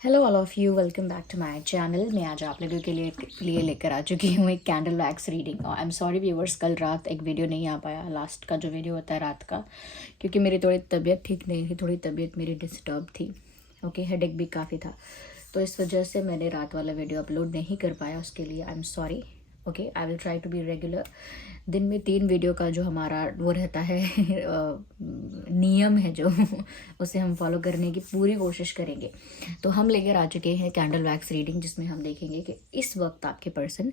Hello all of you, welcome back to my channel. मैं आज आप लोगों के लिए लेकर आ चुकी हूँ एक candle wax reading. I am sorry viewers, कल रात एक वीडियो नहीं आ पाया, लास्ट का जो वीडियो होता है रात का, क्योंकि मेरी थोड़ी तबीयत ठीक नहीं थी, थोड़ी तबीयत मेरी डिस्टर्ब थी। ओके, हेडेक भी काफ़ी था, तो इस वजह से मैंने रात वाला वीडियो अपलोड नहीं कर पाया। उसके लिए I am sorry. Okay, I will try to be regular. दिन में 3 वीडियो का जो हमारा वो रहता है नियम है जो उसे हम फॉलो करने की पूरी कोशिश करेंगे। तो हम लेकर आ चुके हैं कैंडल वैक्स रीडिंग, जिसमें हम देखेंगे कि इस वक्त आपके पर्सन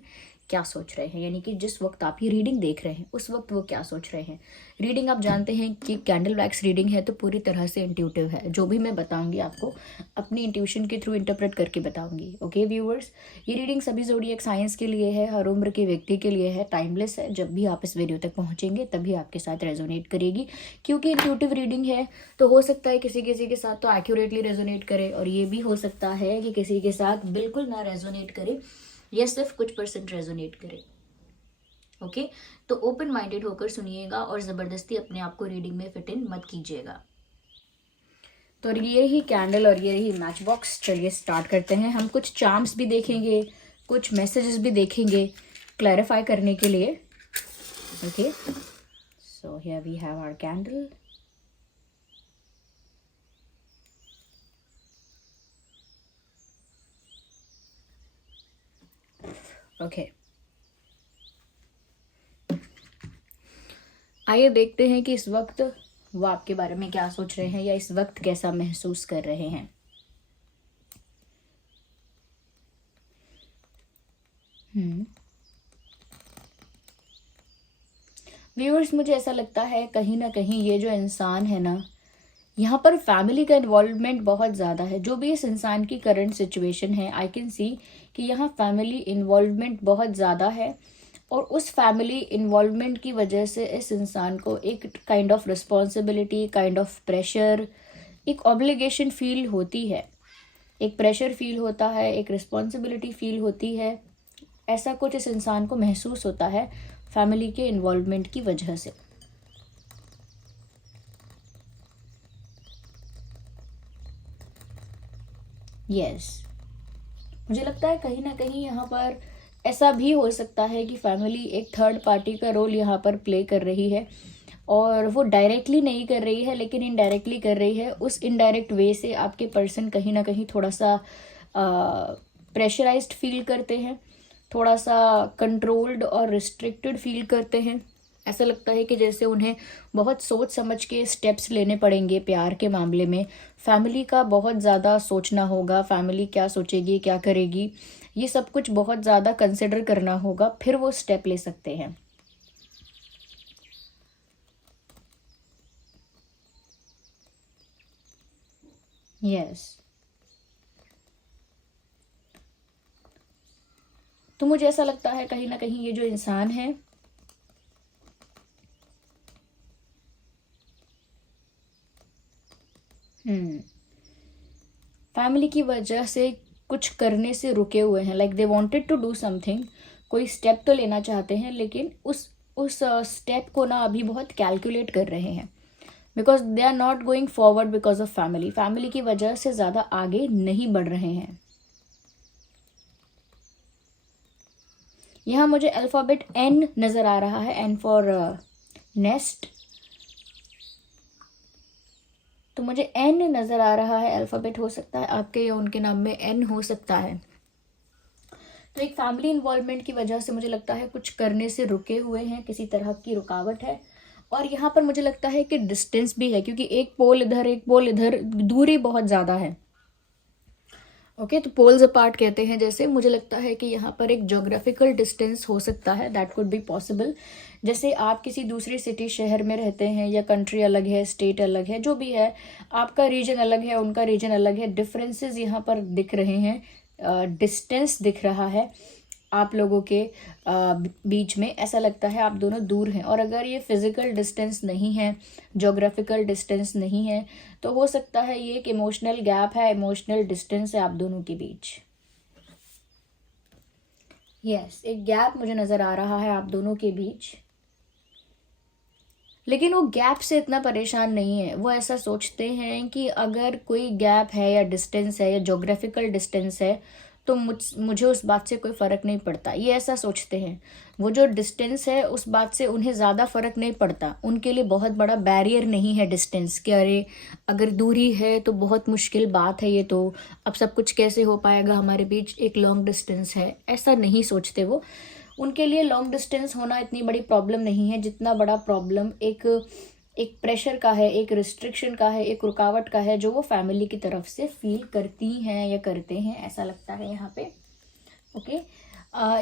क्या सोच रहे हैं, यानी कि जिस वक्त आप ये रीडिंग देख रहे हैं उस वक्त वो क्या सोच रहे हैं। रीडिंग आप जानते हैं कि कैंडल वैक्स रीडिंग है तो पूरी तरह से इंट्यूटिव है। जो भी मैं बताऊंगी आपको अपनी इंट्यूशन के थ्रू इंटरप्रेट करके बताऊंगी। ओके व्यूअर्स, ये रीडिंग सभी ज़ोडिएक साइंस के लिए है, हर उम्र के व्यक्ति के लिए है, टाइमलेस है। जब भी आप इस वीडियो तक पहुंचेंगे तभी आपके साथ रेजोनेट करेगी, क्योंकि इंट्यूटिव रीडिंग है। तो हो सकता है किसी किसी के साथ तो एक्यूरेटली रेजोनेट करे, और ये भी हो सकता है कि किसी के साथ बिल्कुल ना रेजोनेट करे या सिर्फ कुछ परसेंट रेजोनेट करे। ओके, तो ओपन माइंडेड होकर सुनिएगा और ज़बरदस्ती अपने आप को रीडिंग में फिट इन मत कीजिएगा। तो ये रही कैंडल और ये रही मैच बॉक्स। चलिए स्टार्ट करते हैं। हम कुछ चार्म्स भी देखेंगे, कुछ मैसेजेस भी देखेंगे क्लैरिफाई करने के लिए। Okay, so here we have our candle. Okay, आइए देखते हैं कि इस वक्त वो आपके बारे में क्या सोच रहे हैं या इस वक्त कैसा महसूस कर रहे हैं। व्यूअर्स, मुझे ऐसा लगता है कहीं ना कहीं ये जो इंसान है ना, यहाँ पर फैमिली का इन्वॉल्वमेंट बहुत ज़्यादा है। जो भी इस इंसान की करंट सिचुएशन है, आई कैन सी कि यहाँ फैमिली इन्वॉल्वमेंट बहुत ज़्यादा है, और उस फैमिली इन्वॉल्वमेंट की वजह से इस इंसान को एक kind of responsibility, kind of pressure, एक ऑब्लिगेशन फील होती है, एक प्रेशर फील होता है, एक रिस्पॉन्सिबिलिटी फील होती है। ऐसा कुछ इस इंसान को महसूस होता है फैमिली के इन्वॉल्वमेंट की वजह से। यस, मुझे लगता है कहीं ना कहीं यहाँ पर ऐसा भी हो सकता है कि फैमिली एक थर्ड पार्टी का रोल यहाँ पर प्ले कर रही है, और वो डायरेक्टली नहीं कर रही है लेकिन इनडायरेक्टली कर रही है। उस इनडायरेक्ट वे से आपके पर्सन कहीं ना कहीं थोड़ा सा प्रेशराइज्ड फील करते हैं, थोड़ा सा कंट्रोल्ड और रिस्ट्रिक्टेड फील करते हैं। ऐसा लगता है कि जैसे उन्हें बहुत सोच समझ के स्टेप्स लेने पड़ेंगे प्यार के मामले में। फैमिली का बहुत ज़्यादा सोचना होगा, फैमिली क्या सोचेगी, क्या करेगी, ये सब कुछ बहुत ज़्यादा कंसिडर करना होगा, फिर वो स्टेप ले सकते हैं। यस, तो मुझे ऐसा लगता है कहीं ना कहीं ये जो इंसान है, फैमिली की वजह से कुछ करने से रुके हुए हैं। Like they wanted to do something, कोई स्टेप तो लेना चाहते हैं, लेकिन उस स्टेप को ना अभी बहुत कैलकुलेट कर रहे हैं, because they are not going forward because of family. Family की वजह से ज़्यादा आगे नहीं बढ़ रहे हैं। यहाँ मुझे अल्फ़ाबेट एन नज़र आ रहा है, एन फॉर नेस्ट। तो मुझे एन नज़र आ रहा है, अल्फ़ाबेट हो सकता है आपके या उनके नाम में एन हो सकता है। तो एक फैमिली इन्वॉल्वमेंट की वजह से मुझे लगता है कुछ करने से रुके हुए हैं, किसी तरह की रुकावट है। और यहाँ पर मुझे लगता है कि डिस्टेंस भी है, क्योंकि एक पोल इधर एक पोल इधर, दूरी बहुत ज़्यादा है। ओके, तो पोल्स अपार्ट कहते हैं जैसे, मुझे लगता है कि यहाँ पर एक जोग्राफिकल डिस्टेंस हो सकता है, दैट कुड बी पॉसिबल। जैसे आप किसी दूसरी सिटी शहर में रहते हैं, या कंट्री अलग है, स्टेट अलग है, जो भी है, आपका रीजन अलग है, उनका रीजन अलग है, डिफरेंसेस यहाँ पर दिख रहे हैं, डिस्टेंस दिख रहा है आप लोगों के बीच में। ऐसा लगता है आप दोनों दूर हैं, और अगर ये फिजिकल डिस्टेंस नहीं है, जोग्राफिकल डिस्टेंस नहीं है, तो हो सकता है ये एक इमोशनल गैप है, इमोशनल डिस्टेंस है आप दोनों के बीच। यस, एक गैप मुझे नज़र आ रहा है आप दोनों के बीच। लेकिन वो गैप से इतना परेशान नहीं है। वो ऐसा सोचते हैं कि अगर कोई गैप है या डिस्टेंस है या जोग्राफिकल डिस्टेंस है तो मुझे उस बात से कोई फ़र्क नहीं पड़ता, ये ऐसा सोचते हैं। वो जो डिस्टेंस है उस बात से उन्हें ज़्यादा फ़र्क नहीं पड़ता, उनके लिए बहुत बड़ा बैरियर नहीं है डिस्टेंस, कि अरे अगर दूरी है तो बहुत मुश्किल बात है, ये तो अब सब कुछ कैसे हो पाएगा हमारे बीच, एक लॉन्ग डिस्टेंस है, ऐसा नहीं सोचते वो। उनके लिए लॉन्ग डिस्टेंस होना इतनी बड़ी प्रॉब्लम नहीं है जितना बड़ा प्रॉब्लम एक एक प्रेशर का है, एक रिस्ट्रिक्शन का है, एक रुकावट का है, जो वो फैमिली की तरफ से फील करती हैं या करते हैं, ऐसा लगता है यहाँ पे। ओके,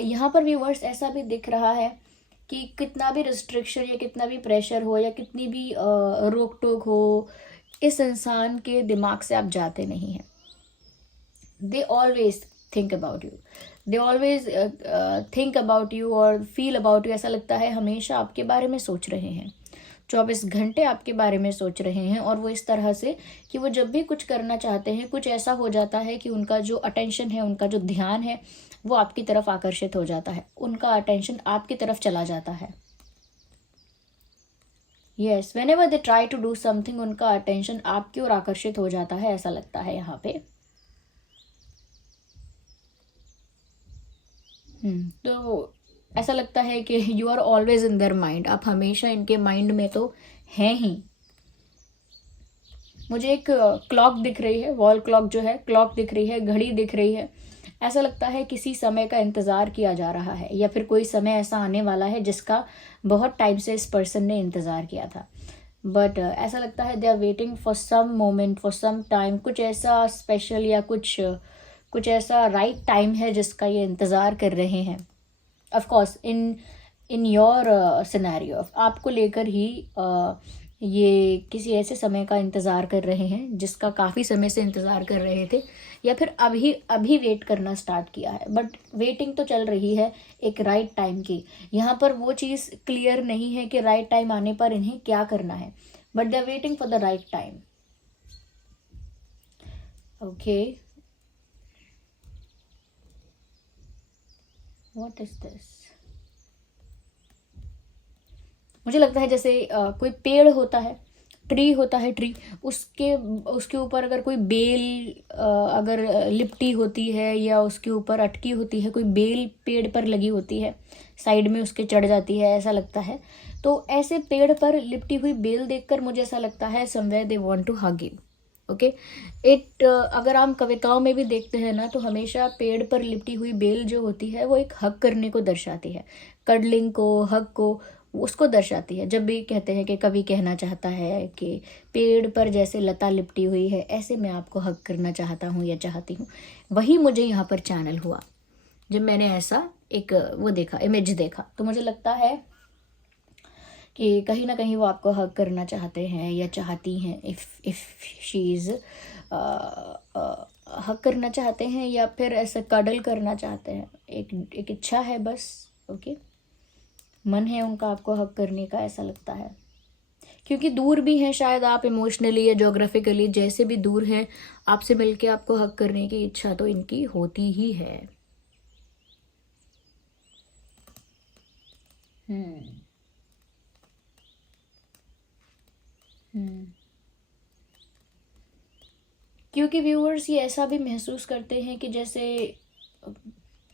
यहाँ पर व्यूवर्स ऐसा भी दिख रहा है कि कितना भी रिस्ट्रिक्शन या कितना भी प्रेशर हो या कितनी भी रोक टोक हो, इस इंसान के दिमाग से आप जाते नहीं हैं। They always think about you, they always think about you और फील अबाउट यू। ऐसा लगता है हमेशा आपके बारे में सोच रहे हैं, 24 घंटे आपके बारे में सोच रहे हैं। और वो इस तरह से कि वो जब भी कुछ करना चाहते हैं, कुछ ऐसा हो जाता है कि उनका जो अटेंशन है, उनका जो ध्यान है, वो आपकी तरफ आकर्षित हो जाता है, उनका अटेंशन आपकी तरफ चला जाता है। Yes, whenever they try to do something, उनका अटेंशन आपकी ओर आकर्षित हो जाता है, ऐसा लगता है यहाँ पे। तो ऐसा लगता है कि you are always in their mind, आप हमेशा इनके माइंड में तो हैं ही। मुझे एक क्लॉक दिख रही है, वॉल क्लॉक जो है, क्लॉक दिख रही है, घड़ी दिख रही है। ऐसा लगता है किसी समय का इंतज़ार किया जा रहा है, या फिर कोई समय ऐसा आने वाला है जिसका बहुत टाइम से इस पर्सन ने इंतज़ार किया था। बट ऐसा लगता है they are waiting for some moment, for some time, कुछ ऐसा स्पेशल या कुछ ऐसा राइट टाइम है जिसका ये इंतज़ार कर रहे हैं। Of course in your scenario, आपको लेकर ही ये किसी ऐसे समय का इंतज़ार कर रहे हैं जिसका काफ़ी समय से इंतज़ार कर रहे थे, या फिर अभी अभी वेट करना स्टार्ट किया है। बट वेटिंग तो चल रही है एक राइट टाइम की। यहाँ पर वो चीज़ क्लियर नहीं है कि राइट टाइम आने पर इन्हें क्या करना है, but they are waiting for the right time. Okay, what is this? मुझे लगता है जैसे कोई पेड़ होता है, ट्री होता है, ट्री, उसके उसके ऊपर अगर कोई बेल अगर लिपटी होती है या उसके ऊपर अटकी होती है, कोई बेल पेड़ पर लगी होती है, साइड में उसके चढ़ जाती है, ऐसा लगता है। तो ऐसे पेड़ पर लिपटी हुई बेल देखकर मुझे ऐसा लगता है somewhere they want to hug you. Okay, अगर हम कविताओं में भी देखते हैं ना, तो हमेशा पेड़ पर लिपटी हुई बेल जो होती है वो एक हक करने को दर्शाती है, कडलिंग को, हक को, उसको दर्शाती है। जब भी कहते हैं कि कवि कहना चाहता है कि पेड़ पर जैसे लता लिपटी हुई है, ऐसे मैं आपको हक करना चाहता हूँ या चाहती हूँ, वही मुझे यहाँ पर चैनल हुआ जब मैंने ऐसा एक वो देखा, इमेज देखा। तो मुझे लगता है कि कहीं ना कहीं वो आपको हक करना चाहते हैं या चाहती हैं। इफ़ शी इज़ हक करना चाहते हैं या फिर ऐसा कडल करना चाहते हैं, एक इच्छा है बस। ओके, मन है उनका आपको हक करने का, ऐसा लगता है। क्योंकि दूर भी हैं शायद आप, इमोशनली या जोग्राफिकली जैसे भी दूर हैं, आपसे मिलके आपको हक करने की इच्छा तो इनकी होती ही है। हम्म हम्म क्योंकि व्यूअर्स ये ऐसा भी महसूस करते हैं कि जैसे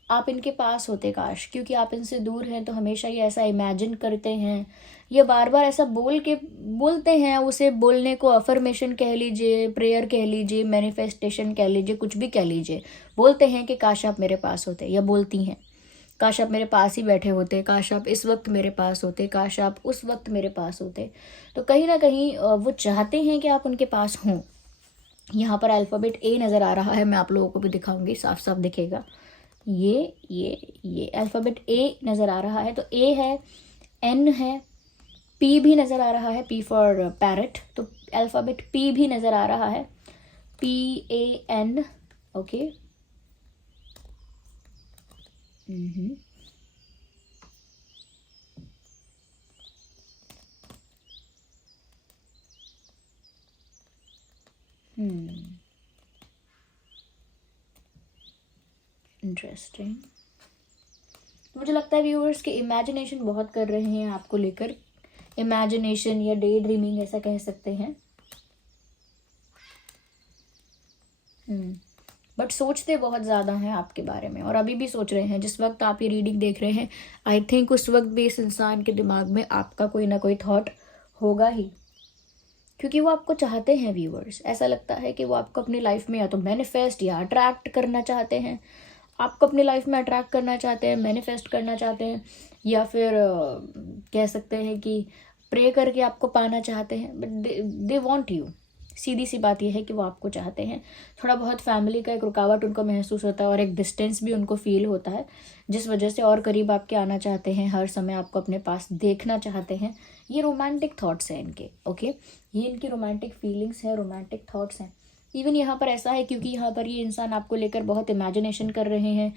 आप इनके पास होते काश, क्योंकि आप इनसे दूर हैं तो हमेशा ये ऐसा इमेजिन करते हैं, ये बार बार ऐसा बोलते हैं। उसे बोलने को अफर्मेशन कह लीजिए, प्रेयर कह लीजिए, मैनिफेस्टेशन कह लीजिए, कुछ भी कह लीजिए, बोलते हैं कि काश आप मेरे पास होते, या बोलती हैं काश आप मेरे पास ही बैठे होते, काश आप इस वक्त मेरे पास होते, काश आप उस वक्त मेरे पास होते। तो कहीं ना कहीं वो चाहते हैं कि आप उनके पास हों। यहाँ पर अल्फ़ाबेट ए नज़र आ रहा है, मैं आप लोगों को भी दिखाऊंगी, साफ साफ दिखेगा। ये अल्फ़ाबेट ए नज़र आ रहा है, तो ए है, एन है, पी भी नज़र आ रहा है, पी फॉर पैरट, तो अल्फ़ाबेट पी भी नज़र आ रहा है, PAN। Okay, interesting. मुझे लगता है व्यूअर्स के इमेजिनेशन बहुत कर रहे हैं आपको लेकर, इमेजिनेशन या डे ड्रीमिंग ऐसा कह सकते हैं। बट सोचते बहुत ज़्यादा हैं आपके बारे में, और अभी भी सोच रहे हैं। जिस वक्त आप ये रीडिंग देख रहे हैं, आई थिंक उस वक्त भी इस इंसान के दिमाग में आपका कोई ना कोई थॉट होगा ही, क्योंकि वो आपको चाहते हैं व्यूअर्स। ऐसा लगता है कि वो आपको अपनी लाइफ में या तो मैनिफेस्ट या अट्रैक्ट करना चाहते हैं, आपको अपनी लाइफ में अट्रैक्ट करना चाहते हैं, मैनिफेस्ट करना चाहते हैं, या फिर कह सकते हैं कि प्रे करके आपको पाना चाहते हैं। But they want you. सीधी सी बात यह है कि वो आपको चाहते हैं। थोड़ा बहुत फैमिली का एक रुकावट उनको महसूस होता है और एक डिस्टेंस भी उनको फील होता है, जिस वजह से और करीब आपके आना चाहते हैं, हर समय आपको अपने पास देखना चाहते हैं। ये रोमांटिक थॉट्स हैं इनके, ओके। ये इनकी रोमांटिक फीलिंग्स है, रोमांटिक थॉट्स हैं। इवन यहाँ पर ऐसा है क्योंकि यहाँ पर ये इंसान आपको लेकर बहुत इमेजिनेशन कर रहे हैं।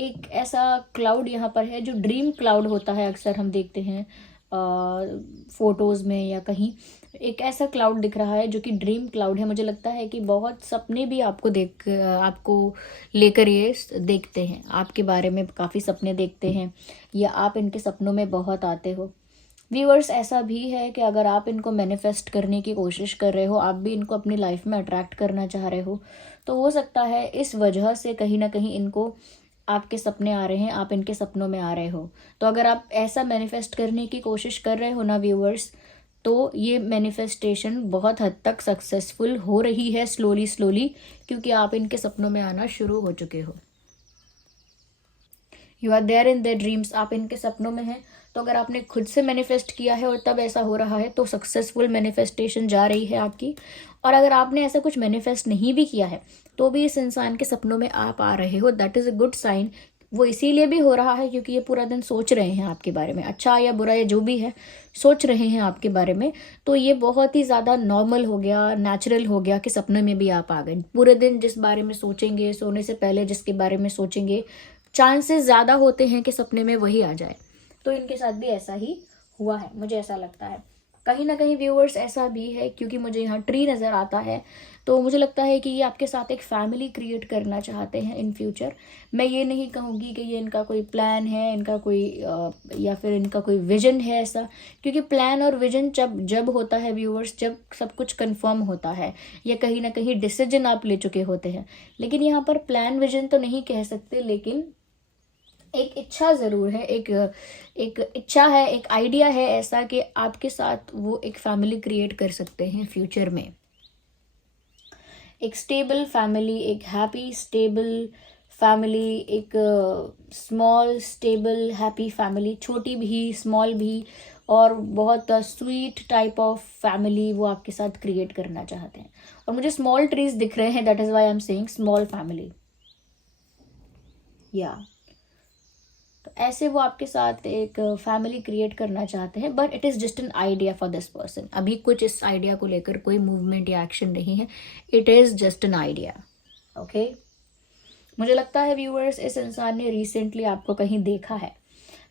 एक ऐसा क्लाउड यहाँ पर है जो ड्रीम क्लाउड होता है, अक्सर हम देखते हैं फोटोज़ में या कहीं। एक ऐसा क्लाउड दिख रहा है जो कि ड्रीम क्लाउड है। मुझे लगता है कि बहुत सपने भी आपको लेकर ये देखते हैं, आपके बारे में काफ़ी सपने देखते हैं, या आप इनके सपनों में बहुत आते हो। व्यूअर्स, ऐसा भी है कि अगर आप इनको मैनिफेस्ट करने की कोशिश कर रहे हो, आप भी इनको अपनी लाइफ में अट्रैक्ट करना चाह रहे हो, तो हो सकता है इस वजह से कहीं ना कहीं इनको आपके सपने आ रहे हैं, आप इनके सपनों में आ रहे हो। तो अगर आप ऐसा मैनिफेस्ट करने की कोशिश कर रहे हो ना व्यूअर्स, तो ये मैनिफेस्टेशन बहुत हद तक सक्सेसफुल हो रही है, स्लोली स्लोली, क्योंकि आप इनके सपनों में आना शुरू हो चुके हो। You are there in their dreams, आप इनके सपनों में हैं। तो अगर आपने खुद से मैनिफेस्ट किया है और तब ऐसा हो रहा है, तो सक्सेसफुल मैनिफेस्टेशन जा रही है आपकी। और अगर आपने ऐसा कुछ मैनिफेस्ट नहीं भी किया है, तो भी इस इंसान के सपनों में आप आ रहे हो, that is a good sign. वो इसीलिए भी हो रहा है क्योंकि ये पूरा दिन सोच रहे हैं आपके बारे में, अच्छा या बुरा या जो भी है, सोच रहे हैं आपके बारे में। तो ये बहुत ही ज़्यादा नॉर्मल हो गया, नेचुरल हो गया कि सपने में भी आप आ गए। पूरे दिन जिस बारे में सोचेंगे, सोने से पहले जिसके बारे में सोचेंगे, चांसेस ज़्यादा होते हैं कि सपने में वही आ जाए। तो इनके साथ भी ऐसा ही हुआ है, मुझे ऐसा लगता है। कहीं ना कहीं व्यूअर्स ऐसा भी है क्योंकि मुझे यहाँ ट्री नज़र आता है, तो मुझे लगता है कि ये आपके साथ एक फैमिली क्रिएट करना चाहते हैं इन फ्यूचर। मैं ये नहीं कहूँगी कि ये इनका कोई प्लान है, इनका कोई या फिर इनका कोई विजन है ऐसा, क्योंकि प्लान और विजन जब होता है व्यूअर्स, जब सब कुछ कंफर्म होता है या कहीं ना कहीं डिसीजन आप ले चुके होते हैं। लेकिन यहाँ पर प्लान विजन तो नहीं कह सकते, लेकिन एक इच्छा ज़रूर है, एक इच्छा है, एक आइडिया है ऐसा कि आपके साथ वो एक फैमिली क्रिएट कर सकते हैं फ्यूचर में। एक स्टेबल फैमिली, एक हैप्पी स्टेबल फैमिली, एक स्मॉल स्टेबल हैप्पी फैमिली, छोटी भी स्मॉल भी और बहुत स्वीट टाइप ऑफ फैमिली वो आपके साथ क्रिएट करना चाहते हैं। और मुझे स्मॉल ट्रीज दिख रहे हैं, that is why I am saying small family. या तो ऐसे वो आपके साथ एक फैमिली क्रिएट करना चाहते हैं, but it is just an idea for this person. अभी कुछ इस आइडिया को लेकर कोई मूवमेंट या एक्शन नहीं है, it is just an idea, okay. मुझे लगता है व्यूअर्स, इस इंसान ने रिसेंटली आपको कहीं देखा है,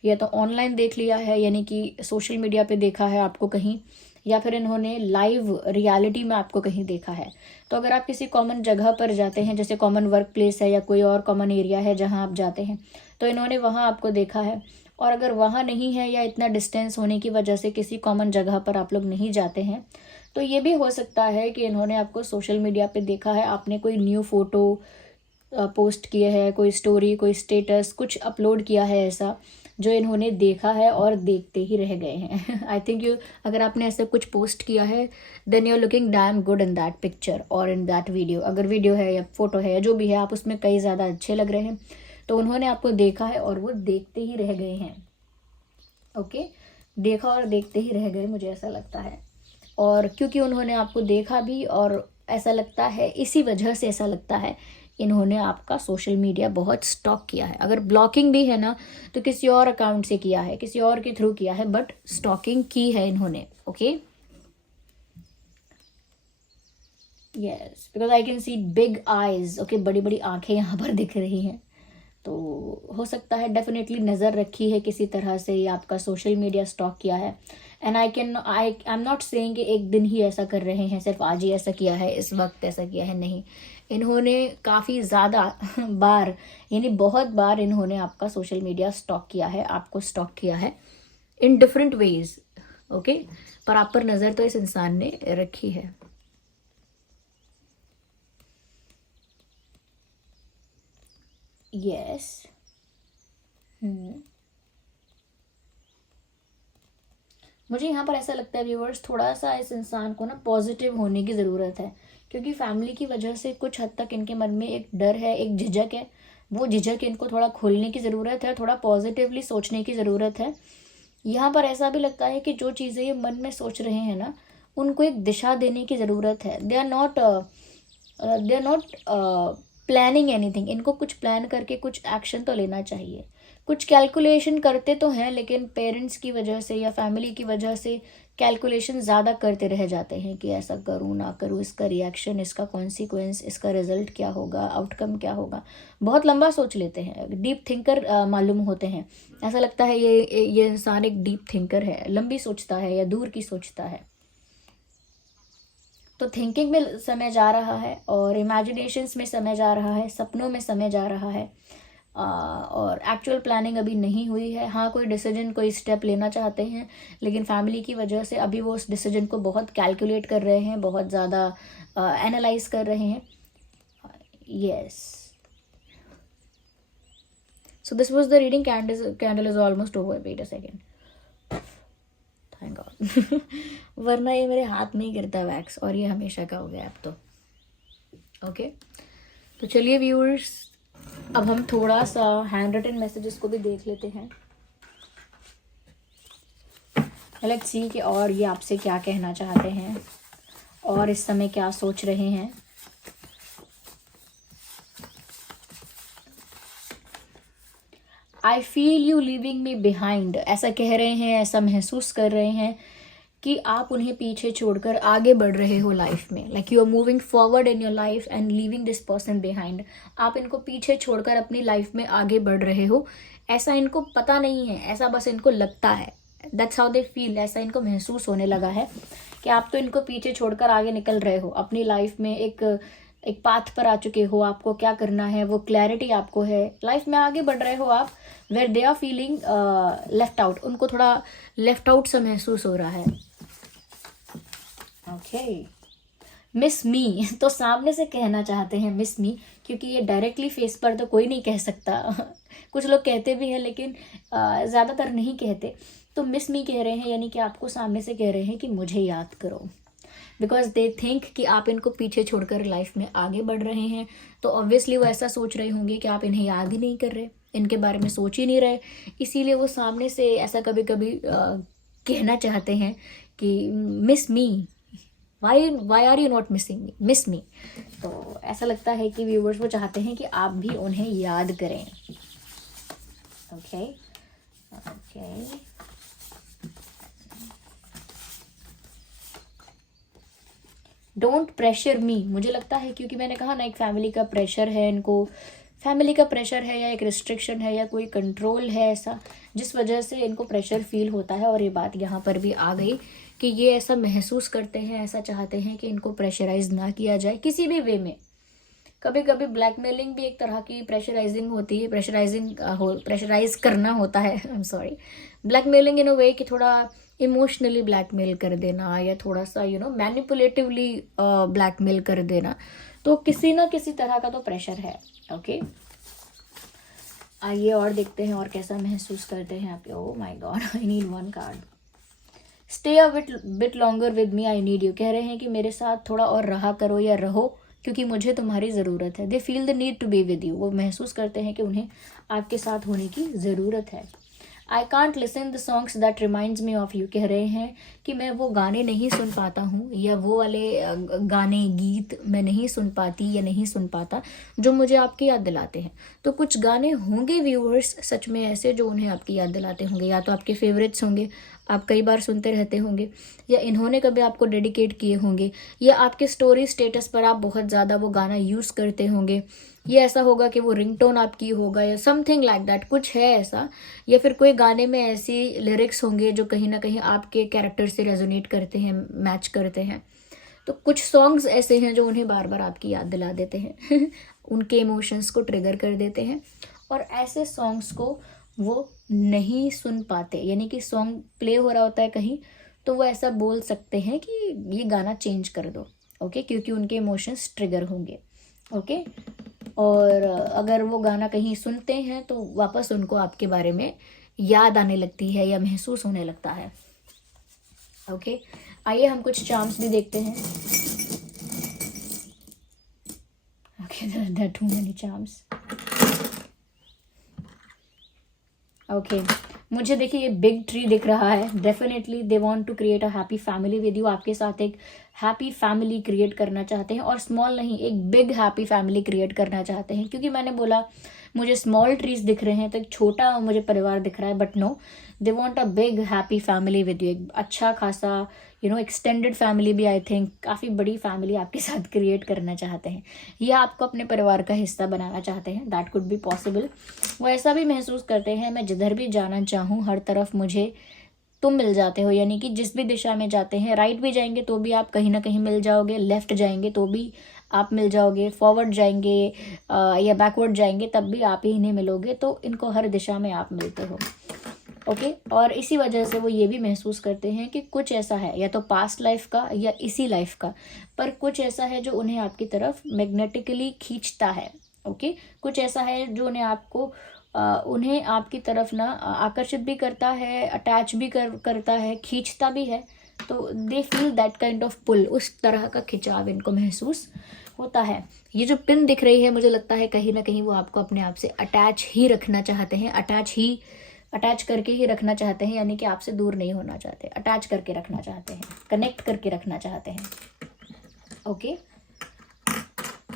या तो ऑनलाइन देख लिया है, यानी कि सोशल मीडिया पे देखा है आपको कहीं, या फिर इन्होंने लाइव रियलिटी में आपको कहीं देखा है। तो अगर आप किसी कॉमन जगह पर जाते हैं, जैसे कॉमन वर्क प्लेस है या कोई और कॉमन एरिया है जहां आप जाते हैं, तो इन्होंने वहां आपको देखा है। और अगर वहां नहीं है या इतना डिस्टेंस होने की वजह से किसी कॉमन जगह पर आप लोग नहीं जाते हैं, तो ये भी हो सकता है कि इन्होंने आपको सोशल मीडिया पे देखा है, आपने कोई न्यू फोटो पोस्ट किए है, कोई स्टोरी, कोई स्टेटस कुछ अपलोड किया है ऐसा, जो इन्होंने देखा है और देखते ही रह गए हैं। आई थिंक अगर आपने ऐसा कुछ पोस्ट किया है, then you are looking damn good in that picture और इन दैट वीडियो। अगर वीडियो है या फोटो है या जो भी है, आप उसमें कई ज़्यादा अच्छे लग रहे हैं, तो उन्होंने आपको देखा है और वो देखते ही रह गए हैं, ओके। देखा और देखते ही रह गए, मुझे ऐसा लगता है। और क्योंकि उन्होंने आपको देखा भी, और ऐसा लगता है इसी वजह से ऐसा लगता है इन्होंने आपका सोशल मीडिया बहुत स्टॉक किया है। अगर ब्लॉकिंग भी है ना, तो किसी और अकाउंट से किया है, किसी और के थ्रू किया है, बट स्टॉकिंग की है इन्होंने, okay. Yes, because I can see big eyes, okay, बड़ी बड़ी आंखें यहाँ पर दिख रही हैं। तो हो सकता है डेफिनेटली नज़र रखी है किसी तरह से, ये आपका सोशल मीडिया स्टॉक किया है। And I am not saying कि एक दिन ही ऐसा कर रहे हैं, सिर्फ आज ही ऐसा किया है, इस वक्त ऐसा किया है, नहीं। इन्होंने काफ़ी ज़्यादा बार, यानी बहुत बार इन्होंने आपका सोशल मीडिया स्टॉक किया है, आपको स्टॉक किया है इन डिफरेंट वेज। ओके, पर आप पर नज़र तो इस इंसान ने रखी है। यस। मुझे यहाँ पर ऐसा लगता है व्यूअर्स, थोड़ा सा इस इंसान को ना पॉजिटिव होने की ज़रूरत है, क्योंकि फैमिली की वजह से कुछ हद तक इनके मन में एक डर है, एक झिझक है। वो झिझक इनको थोड़ा खोलने की ज़रूरत है, थोड़ा पॉजिटिवली सोचने की ज़रूरत है। यहाँ पर ऐसा भी लगता है कि जो चीज़ें ये मन में सोच रहे हैं ना, उनको एक दिशा देने की ज़रूरत है। They are not planning anything. इनको कुछ प्लान करके कुछ एक्शन तो लेना चाहिए। कुछ कैलकुलेशन करते तो हैं, लेकिन पेरेंट्स की वजह से या फैमिली की वजह से कैलकुलेशन ज़्यादा करते रह जाते हैं कि ऐसा करूँ ना करूँ, इसका रिएक्शन, इसका कॉन्सिक्वेंस, इसका रिजल्ट क्या होगा, आउटकम क्या होगा। बहुत लंबा सोच लेते हैं, डीप थिंकर मालूम होते हैं। ऐसा लगता है ये इंसान एक डीप थिंकर है, लंबी सोचता है या दूर की सोचता है। तो थिंकिंग में समय जा रहा है और इमेजिनेशंस में समय जा रहा है, सपनों में समय जा रहा है। और एक्चुअल प्लानिंग अभी नहीं हुई है। हाँ, कोई डिसीजन, कोई स्टेप लेना चाहते हैं, लेकिन फैमिली की वजह से अभी वो उस डिसीजन को बहुत कैलकुलेट कर रहे हैं, बहुत ज़्यादा एनालाइज कर रहे हैं। Yes, so this was the reading. Candle is almost over. Wait a second, thank God. वरना ये मेरे हाथ में ही गिरता वैक्स, और ये हमेशा का हो गया अब तो। ओके, तो चलिए व्यूअर्स, अब हम थोड़ा सा हैंड रिटन मैसेजेस को भी देख लेते हैं। लेट्स सी कि और ये आपसे क्या कहना चाहते हैं और इस समय क्या सोच रहे हैं। I feel you living me behind. ऐसा कह रहे हैं, ऐसा महसूस कर रहे हैं कि आप उन्हें पीछे छोड़कर आगे बढ़ रहे हो लाइफ में। Like you are moving forward in your life and leaving this person behind. आप इनको पीछे छोड़कर अपनी लाइफ में आगे बढ़ रहे हो। ऐसा इनको पता नहीं है, ऐसा बस इनको लगता है। That's how they feel. ऐसा इनको महसूस होने लगा है कि आप तो इनको पीछे छोड़कर आगे निकल रहे हो अपनी लाइफ में। एक पाथ पर आ चुके हो, आपको क्या करना है वो क्लैरिटी आपको है, लाइफ में आगे बढ़ रहे हो आप। Where they are feeling left out, उनको थोड़ा लेफ्ट आउट सा महसूस हो रहा है। Okay, miss me. तो सामने से कहना चाहते हैं मिस मी, क्योंकि ये डायरेक्टली फेस पर तो कोई नहीं कह सकता। कुछ लोग कहते भी हैं, लेकिन ज़्यादातर नहीं कहते। तो मिस मी कह रहे हैं, यानी कि आपको सामने से कह रहे हैं कि मुझे याद करो। बिकॉज दे थिंक कि आप इनको पीछे छोड़कर लाइफ में आगे बढ़ रहे हैं। तो ऑब्वियसली वो ऐसा सोच रहे होंगे कि आप इन्हें याद ही नहीं कर रहे, इनके बारे में सोच ही नहीं रहे। इसीलिए वो सामने से ऐसा कभी कभी कहना चाहते हैं कि miss me, why are you not missing me, miss me. तो ऐसा लगता है कि व्यूवर्स वो चाहते हैं कि आप भी उन्हें याद करें। ओके ओके, डोंट प्रेशर मी। मुझे लगता है, क्योंकि मैंने कहा ना, एक फैमिली का प्रेशर है इनको। फैमिली का प्रेशर है या एक रिस्ट्रिक्शन है या कोई कंट्रोल है ऐसा, जिस वजह से इनको प्रेशर फील होता है। और ये बात यहाँ पर भी आ गई कि ये ऐसा महसूस करते हैं, ऐसा चाहते हैं कि इनको प्रेशराइज ना किया जाए किसी भी वे में। कभी कभी ब्लैकमेलिंग भी एक तरह की प्रेशराइजिंग होती है। प्रेशराइज करना होता है, आई एम सॉरी, ब्लैकमेलिंग इन अ वे कि थोड़ा इमोशनली ब्लैकमेल कर देना या थोड़ा सा मैनिपुलेटिवली ब्लैकमेल कर देना। तो किसी ना किसी तरह का तो प्रेशर है। ओके, आइए और देखते हैं और कैसा महसूस करते हैं आप। Oh my God, I need one card. Stay a bit longer with me, I need you. कह रहे हैं कि मेरे साथ थोड़ा और रहा करो या रहो, क्योंकि मुझे तुम्हारी ज़रूरत है। They feel the need to be with you. वो महसूस करते हैं कि उन्हें आपके साथ होने की ज़रूरत है। I can't listen the songs that reminds me of you. कह रहे हैं कि मैं वो गाने नहीं सुन पाता हूँ, या वो वाले गाने, गीत मैं नहीं सुन पाती या नहीं सुन पाता जो मुझे आपकी याद दिलाते हैं। तो कुछ गाने होंगे व्यूअर्स सच में ऐसे जो उन्हें आपकी याद दिलाते होंगे, या तो आपके फेवरेट्स होंगे, आप कई बार सुनते रहते होंगे, या इन्होंने कभी आपको डेडिकेट किए होंगे, या आपके स्टोरी स्टेटस पर आप बहुत ज़्यादा वो गाना यूज़ करते होंगे। ये ऐसा होगा कि वो रिंगटोन आपकी होगा या समथिंग लाइक दैट, कुछ है ऐसा। या फिर कोई गाने में ऐसी लिरिक्स होंगे जो कहीं ना कहीं आपके कैरेक्टर से रेजोनेट करते हैं, मैच करते हैं। तो कुछ सॉन्ग्स ऐसे हैं जो उन्हें बार बार आपकी याद दिला देते हैं। उनके इमोशंस को ट्रिगर कर देते हैं, और ऐसे सॉन्ग्स को वो नहीं सुन पाते। यानी कि सॉन्ग प्ले हो रहा होता है कहीं, तो वो ऐसा बोल सकते हैं कि ये गाना चेंज कर दो, ओके, क्योंकि उनके इमोशंस ट्रिगर होंगे, ओके। और अगर वो गाना कहीं सुनते हैं तो वापस उनको आपके बारे में याद आने लगती है या महसूस होने लगता है, ओके। आइए हम कुछ चार्म्स भी देखते हैं। Okay, there are too many charms. Okay, मुझे देखिए ये बिग ट्री दिख रहा है। Definitely they want to create a happy family with you. आपके साथ एक हैप्पी फैमिली क्रिएट करना चाहते हैं, और स्मॉल नहीं, एक बिग हैप्पी फैमिली क्रिएट करना चाहते हैं। क्योंकि मैंने बोला मुझे स्मॉल ट्रीज दिख रहे हैं तो एक छोटा मुझे परिवार दिख रहा है, but no, they want a big happy family with you. एक अच्छा खासा एक्सटेंडेड फैमिली भी, आई थिंक काफ़ी बड़ी फैमिली आपके साथ क्रिएट करना चाहते हैं, या आपको अपने परिवार का हिस्सा बनाना चाहते हैं। That could be possible. वो ऐसा भी महसूस करते हैं, मैं जिधर भी जाना चाहूँ हर तरफ मुझे तुम मिल जाते हो। यानी कि जिस भी दिशा में जाते हैं, राइट भी जाएंगे तो भी आप कहीं ना कहीं मिल जाओगे, लेफ्ट जाएंगे तो भी आप मिल जाओगे, फॉरवर्ड जाएंगे या बैकवर्ड जाएंगे तब भी आप ही इन्हें मिलोगे। तो इनको हर दिशा में आप मिलते हो, ओके। और इसी वजह से वो ये भी महसूस करते हैं कि कुछ ऐसा है, या तो पास्ट लाइफ का या इसी लाइफ का, पर कुछ ऐसा है जो उन्हें आपकी तरफ मैग्नेटिकली खींचता है, ओके। कुछ ऐसा है जो उन्हें आपकी तरफ ना आकर्षित भी करता है, अटैच भी करता है, खींचता भी है। तो they feel that kind of pull, उस तरह का खिंचाव इनको महसूस होता है। ये जो पिन दिख रही है, मुझे लगता है कहीं ना कहीं वो आपको अपने आप से अटैच ही रखना चाहते हैं, अटैच करके ही रखना चाहते हैं। यानी कि आपसे दूर नहीं होना चाहते, अटैच करके रखना चाहते हैं, कनेक्ट करके रखना चाहते हैं, ओके।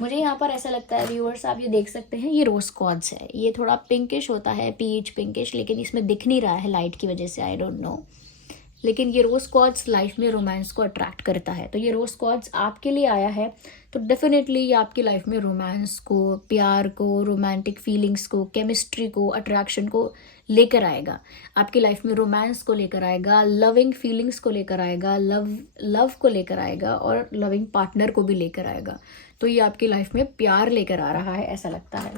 मुझे यहाँ पर ऐसा लगता है व्यूअर्स, आप ये देख सकते हैं, ये रोज क्वार्ट्ज है। ये थोड़ा पिंकिश होता है, पीच पिंकिश, लेकिन इसमें दिख नहीं रहा है लाइट की वजह से, आई डोंट नो। लेकिन ये रोज क्वार्ट्ज लाइफ में रोमांस को अट्रैक्ट करता है। तो ये रोज क्वार्ट्ज आपके लिए आया है, तो डेफिनेटली ये आपकी लाइफ में रोमांस को, प्यार को, रोमांटिक फीलिंग्स को, केमिस्ट्री को, अट्रैक्शन को लेकर आएगा। आपकी लाइफ में रोमांस को लेकर आएगा, लविंग फीलिंग्स को लेकर आएगा, लव को लेकर आएगा, और लविंग पार्टनर को भी लेकर आएगा। तो ये आपकी लाइफ में प्यार लेकर आ रहा है, ऐसा लगता है,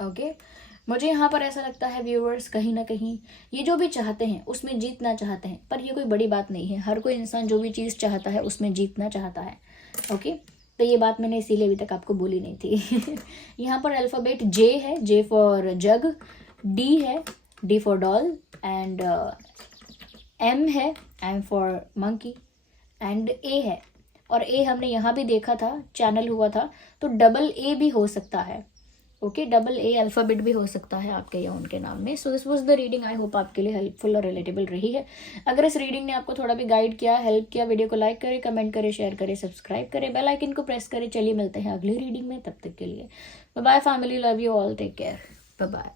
ओके। मुझे यहाँ पर ऐसा लगता है व्यूअर्स, कहीं ना कहीं ये जो भी चाहते हैं उसमें जीतना चाहते हैं, पर ये कोई बड़ी बात नहीं है। हर कोई इंसान जो भी चीज़ चाहता है उसमें जीतना चाहता है, ओके। तो ये बात मैंने इसीलिए अभी तक आपको बोली नहीं थी। यहाँ पर अल्फ़ाबेट जे है, जे फॉर जग, डी है, D for doll, and M है, M for monkey, and A है। और ए हमने यहाँ भी देखा था, चैनल हुआ था, तो डबल ए भी हो सकता है, ओके। डबल ए अल्फ़ाबेट भी हो सकता है आपके या उनके नाम में। सो this was the reading. I hope आपके लिए हेल्पफुल और रिलेटेबल रही है। अगर इस रीडिंग ने आपको थोड़ा भी गाइड किया, हेल्प किया, वीडियो को लाइक करें, कमेंट करें, शेयर करें, सब्सक्राइब करें, बेल आइकन को प्रेस करें। चलिए मिलते हैं अगली रीडिंग में, तब तक के लिए bye bye family, love you all, take care, bye bye.